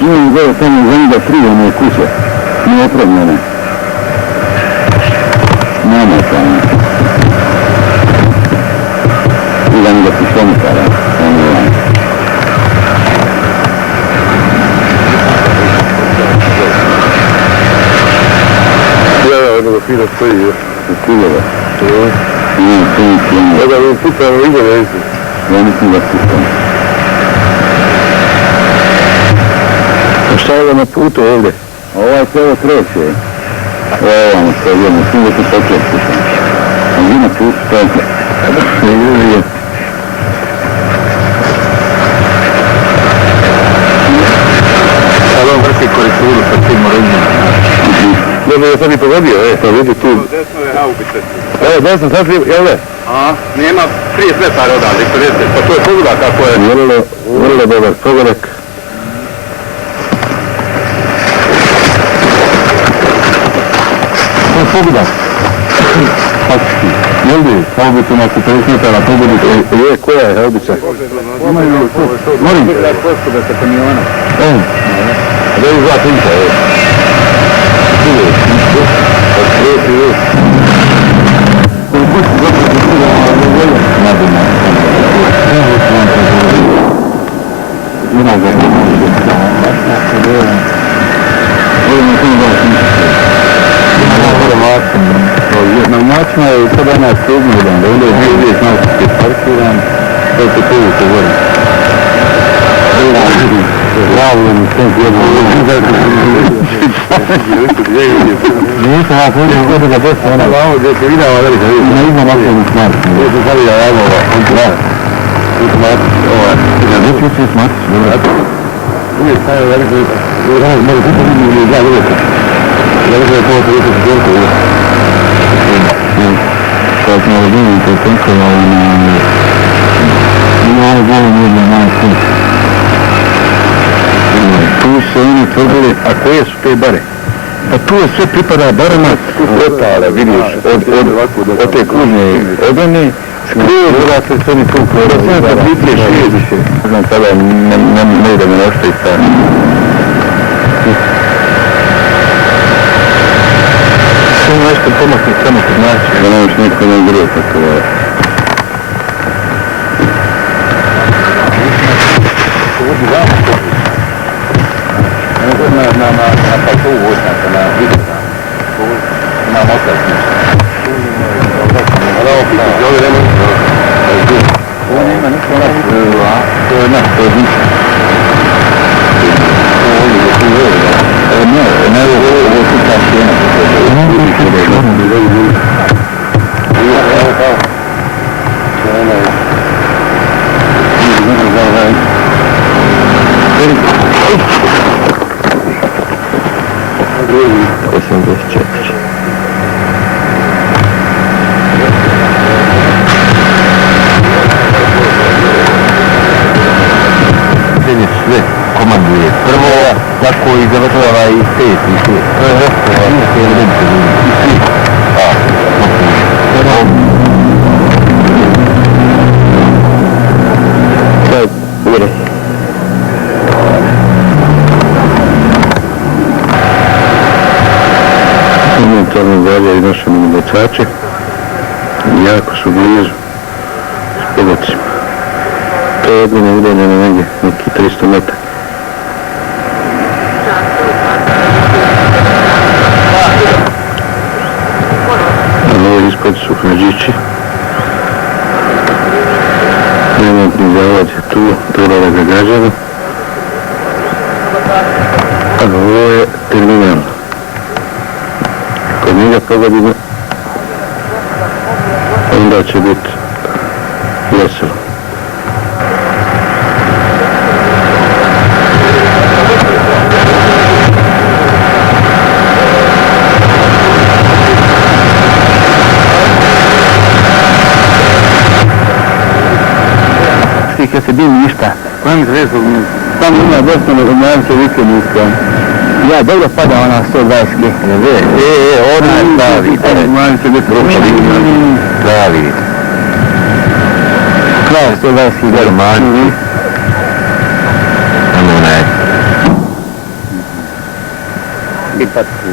Imam gore tamo za njega 3 one kuće, neopremljene. Nama tamo. I za njega pištonikara, ono je van. Ono fino stoji još. Kuljeva. Da li pitano ide vezi? Ja mislim da pitano. A šta je na putu ovdje? Ovaj se ovo treće. Ovo vam se jedno, s tim da tu počet pitano. A vi na putu to je. Sad on vrti korekturu sa tim morenjima. Dobro, ja sam i pogodio, pa vidi tu. Desno je haubice. Evo, desno, sad slijepo, jel ne? A, nema 30 metara odavde, 40, pa to je pogodak kako je. Vrlo dobar pogodak. To je pogodak. Faktički. Jel bi haubicu na 40 metara pogodak? Je, koja je haubica? Imaju to. Morim. Poskoda sa kamiona. Da je dva tinta, je. Tu je. Lijepi je. Na načina je sada jedna krugna jedan, onda je bio uvijek naočiti parkiran, to se tu u govorim. Glavljeni sve jedno. Nisam ja pođem kod ga desno, ona glavo gdje se vidjela velika vidjela. Ne imam aktivni smart. Gdje se stavila javova, on treba. Gdje će smart? Uvijek stavio veliko vidjela. Može kupa vidim ili ja uvijek. Veliko je pola 30 svijelko uvijek. Sad smo razumili to tenko, ali ima ono golim jedno malo sve. Tu su oni tvrdili, a koje su te bare? Pa tu je sve pripada barama otale, vidiš, od te kružne odane, skrije vrate se oni tu koje razine da pripije švijeziše. Ne znam sada, ne ide me nešto i sad. Sve nešto pomakne samo kod naći. Da nemaš niko ne gre tako da. Na pasu uvoznaka, na vidjena, na motarski. Ali ovo piti, ovdje nema ništa. Ovo nema ništa, to je naš, to je ništa. Ne, ovo su ta sjena. Sve komanduje. Prvo, tako i završava i pet i sve. To je restova. I sve evidente. I svi. Sad, uvijek. Momentalno zavljaju naše minobacače. Jako su blizu s pobacima. To je odmjena udaljena negdje, neki 300 metara. A ovo ispod su Hadžići. Remontni zavod je tu, treba da ga gađamo. A ovo je terminal. Kod njega pogodimo, onda će biti veselo. Kad se bil ništa. Kojem zrezu, tam ima desno na zemljanče vikendiska. Ja, dobro pada ona 120 kg. Ona je pravi. Zemljanče gdje prošla vikendiska. Pravi. Pravi 120 kg. Germanski. Ono ne. svaki put